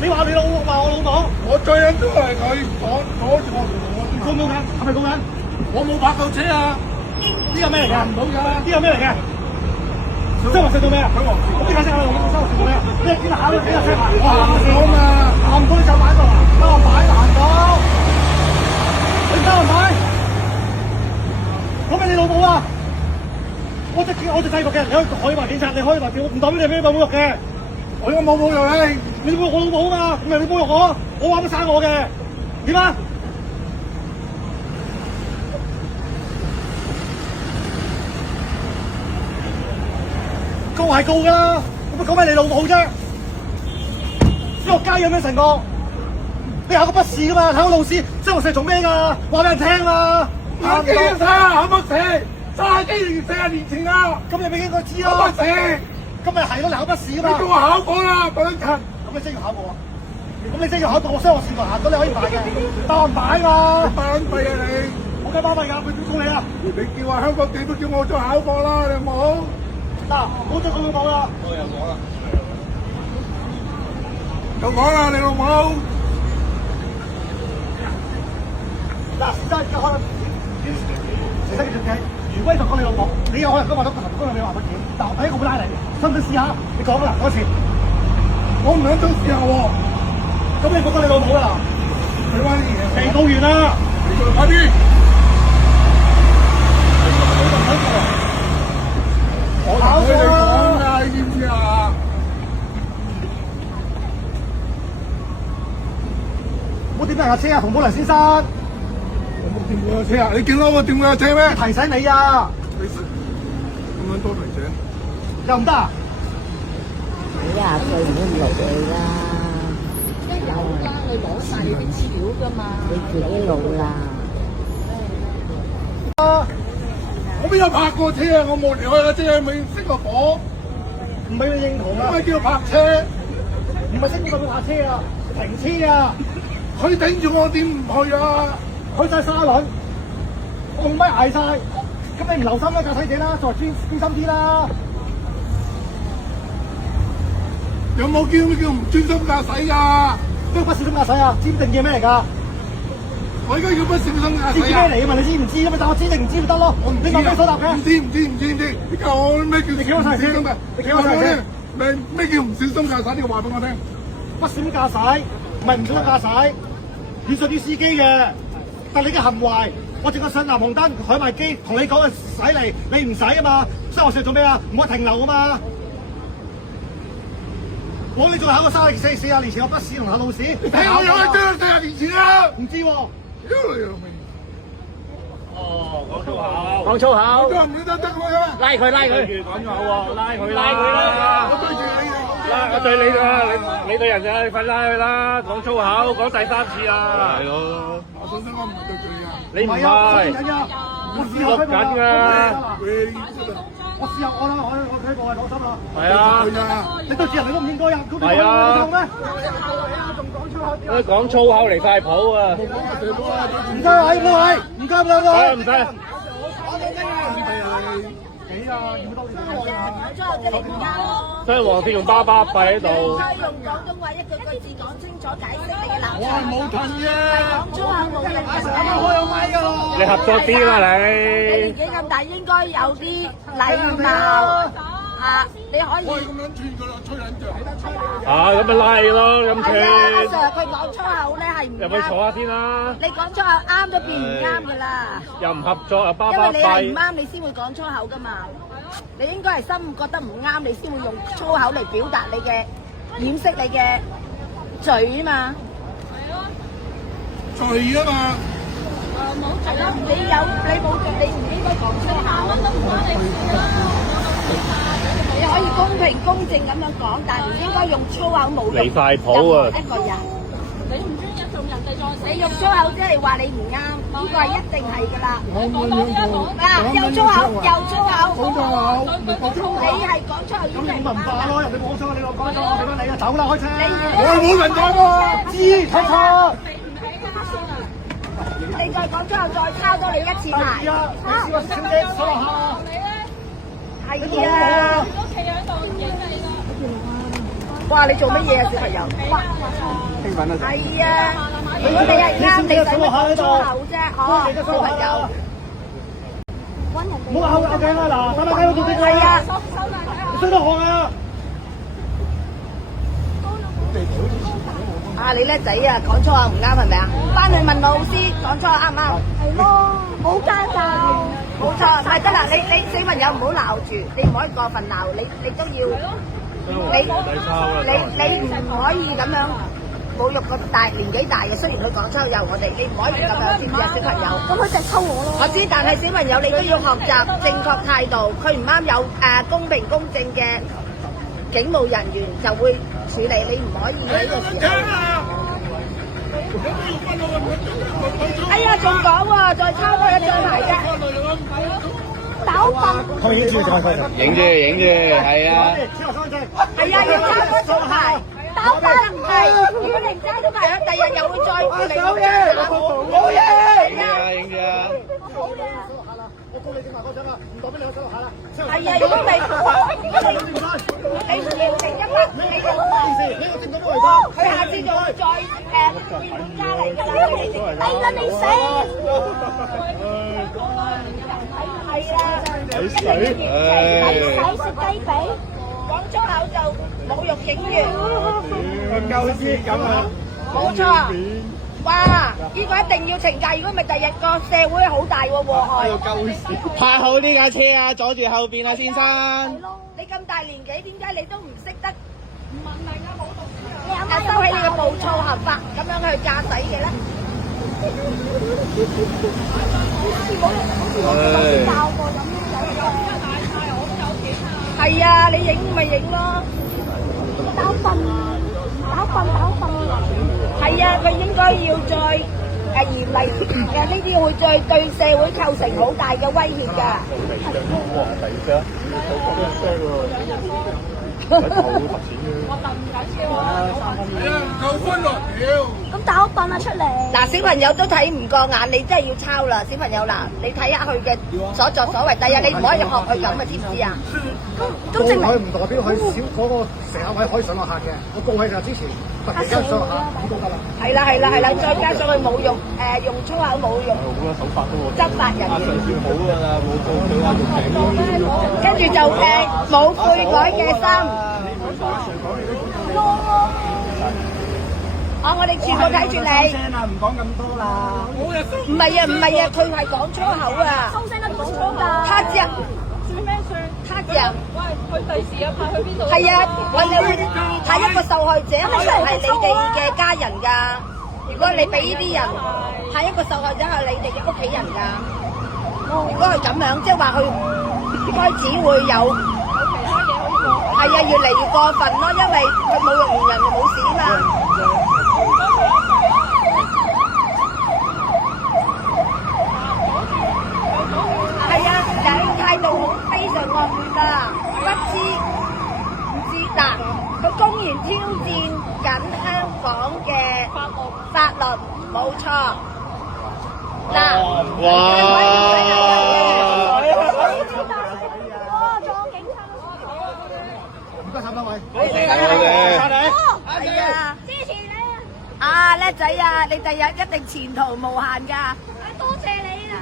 你話你老母話我老母，我追緊都係佢阻住我條路啊！告唔告緊？係咪告緊？我冇拍到車啊！呢個咩嚟㗎？唔到㗎！呢個咩嚟嘅？收黃線做咩啊？收黃線。我邊架車啊？收黃線做咩啊？你見到考到幾架車牌？我行咗嘛！行唔到你就擺度啊！得我擺行到。你得我擺？我俾你老母啊！我隻制服嘅，你可以話警察，你可以話叫，唔代表你俾你侮辱嘅。我有冇侮辱你？你侮辱我老母啊嘛？唔係你侮辱我，我話乜生我嘅？點啊？告係告㗎啦，咁講咩你老母啫？呢個街有咩成個？你考個筆試㗎嘛？考個路試，張學成做咩㗎？話俾人聽啊！我幾年睇啊？考筆試，30幾年40年前啊！咁你咪應該知咯。考筆試，今日係咯，考筆試㗎嘛。你叫我考過啦，等陣。咁你真要考過啊？咁你真要考過，我雙學試過行到你可以買嘅，百分百嘛。巴閉啊你！我梗係巴閉㗎，佢點告你啊？你叫話香港地都叫我再考過啦，你有冇？嗱，我再講佢講啦。我又講啦。又講啦，你老母！嗱，先生而家可能先生嘅條件，如果你就講你老母，你有可能今日都今日你話乜嘢？但我第一個會拉你，想唔想試下？你講啦，嗰次。我唔想都試下喎。咁你講你老母啦，睇翻啲嘢。被告完啦。快啲！我同佢哋講㗎，你知唔知啊？我點解架車啊，洪寶良先生？我冇掂過架車啊！你見到我掂過架車咩？提醒你啊！你咁樣多提醒，又唔得啊？你20歲唔會落嚟啦，有啦，你攞晒你啲資料㗎嘛。你自己老啦。我邊有泊過車啊？我冇離開架車，咪熄個火，唔俾你認同啊！咩叫泊車？唔係識呢個叫泊車啊，停車啊！佢頂住我點唔去啊？去晒沙輪，我唔係捱晒，咁你唔留心啦，駕駛者啦，再專心啲啦。有冇叫唔專心駕駛㗎？咩不小心駕駛啊？知唔知定叫咩嚟㗎？我而家叫不小心駕知唔知駛啊！咩嚟㗎嘛？你知唔知㗎嘛？但我知定唔知咪得咯？你問咩所答嘅？唔知。你教我咩叫你企我晒先，你企我晒先。咩叫唔小心駕駛？你話俾我聽。不小心駕駛，唔係唔小心駕駛，你屬於司機嘅。但你嘅行為，我淨係上藍紅燈海賣機同你講嘅使嚟，你唔使啊嘛。所以我成日做咩啊？唔可以停留啊嘛。我你仲考過40年前我筆試同考路試，你睇我有冇追40年前啊？唔知喎。屌你老味！哦，講粗口，講粗口，都唔得啦！拉佢拉佢，講粗口喎，拉佢啦！我對住你拉我對你啊！你對人就你快拉佢啦！講粗口，講第3次啦！係咯，我信心我唔係對住你啊！你唔係，我試下錄緊㗎。我試下我啦，我睇過係放心啦。係啊，你對住人哋都唔應該啊！係啊，你講粗口離晒譜啊！唔該位，唔該位，唔該兩位。唔使。所以黃鐵用巴巴閉喺度。再用廣東話一句句字講清楚，解釋你嘅立場。我係冇褪啫。講粗口冇用嘅。開有咪㗎咯。你合作啲啦你你。年紀咁大，應該有啲禮貌嚇。你可以。我係咁樣串㗎啦，吹撚脹。咁咪拉你咯，咁係啊，阿串。 Sir 佢講粗口咧係唔入去坐啱。下先啦。你講粗口啱咗變唔啱㗎啦。又唔合作又巴因巴為你係唔閉。啱，你先會講粗口㗎嘛。你應該係心覺得唔啱，你先會用粗口嚟表達你嘅掩飾你嘅罪啊嘛。罪啊嘛！係咯，你冇你唔應該講粗口，乜都唔關你事啦。你可以公平公正咁樣講，但係唔應該用粗口侮辱離晒譜啊任何一個人。你唔專一做人哋再你用粗口即係話你唔啱，呢個係一定係㗎啦。又粗口又粗口，講粗口，你係講粗口已經咁你唔文化咯，人哋講錯，你我講錯，我俾翻你啊，走啦，開車。我係冇人講喎。知睇錯。你再講粗口，再抄多你一次牌。係啊，你試過小姐坐落下。係啊。哇！你做乜嘢啊，小朋友？興奮啊！係啊，我哋係啱你使乜講粗口啫？嗬，小朋友。唔好話口頸啦，嗱，手拉雞嗰度點係啊，你衰得汗啊！啊，你叻仔啊，講粗口唔啱係咪啊？翻去問老師講粗口啱唔啱？係咯，冇家教。冇錯，係得啦，你小朋友唔好鬧住，你唔可以過分鬧，你都要，你唔可以咁樣侮辱個年紀大嘅，雖然佢講粗口由我哋，你唔可以咁樣，知唔知啊，小朋友？咁佢就溝我咯。我知，但係小朋友你都要學習正確態度，佢唔啱有公平公正嘅警務人員就會處理，你唔可以喺呢個時候。哎呀，仲講喎，再抄多一張牌啫。佢影住，係啊。係啊，要抄多張牌。打分係，如果你唔揸咗牌，第日又會再叫你攞獎。好嘢！影住啊！我告你正話嗰張啊，唔代表你可以收落下啦。係啊，如果你要成一百，你就你個正咁樣嚟㗎。佢下次就會再加嚟㗎啦。低啦你死！係啊，睇死！食雞髀，講粗口就侮辱警員。夠先咁啊！冇錯。哇！呢個一定要懲戒，如果唔係第日個社會好大喎禍害。泊好呢架車啊，阻住後邊啊，先生。你咁大年紀，點解你都唔識得？唔問大家冇讀書啊！你阿媽收起你嘅暴躁合法咁樣去駕駛嘅咧？教過咁樣係啊，你影咪影咯。打笨。係啊，佢應該要再嚴厲嘅，呢啲會再對社會構成好大嘅威脅㗎。夠歡樂屌！咁打笨啊出嚟！嗱，小朋友都睇唔過眼，你真係要抄啦，小朋友嗱，你睇下佢嘅所作所為，第日你唔可以學佢咁啊，知唔知啊？咁證明佢唔代表佢少嗰個乘客位可以上落客嘅，我告佢就之前突然間上落客咁都得啦。係啦，再加上佢侮辱用粗口侮辱執法人員，跟住就冇悔改嘅心。我哋全部睇住你。聲啊，唔講咁多啦。唔係啊，佢係講粗口啊。收聲啦，講粗口。他講。他講。喂，佢第時啊派去邊度？係啊，我哋下一個受害者可能係你哋嘅家人㗎。如果你俾呢啲人，下一個受害者係你哋嘅屋企人㗎。如果係咁樣，即係話佢開始會有。係啊，越嚟越過分咯，因為佢侮辱完人就冇事嘛。係啊，人態度好非常惡劣㗎，唔知嗱，佢公然挑戰緊香港嘅法律，冇錯。嗱，唔該曬各位。係啊，支持你啊！啊，叻仔啊，你第日一定前途無限㗎！多謝你啊！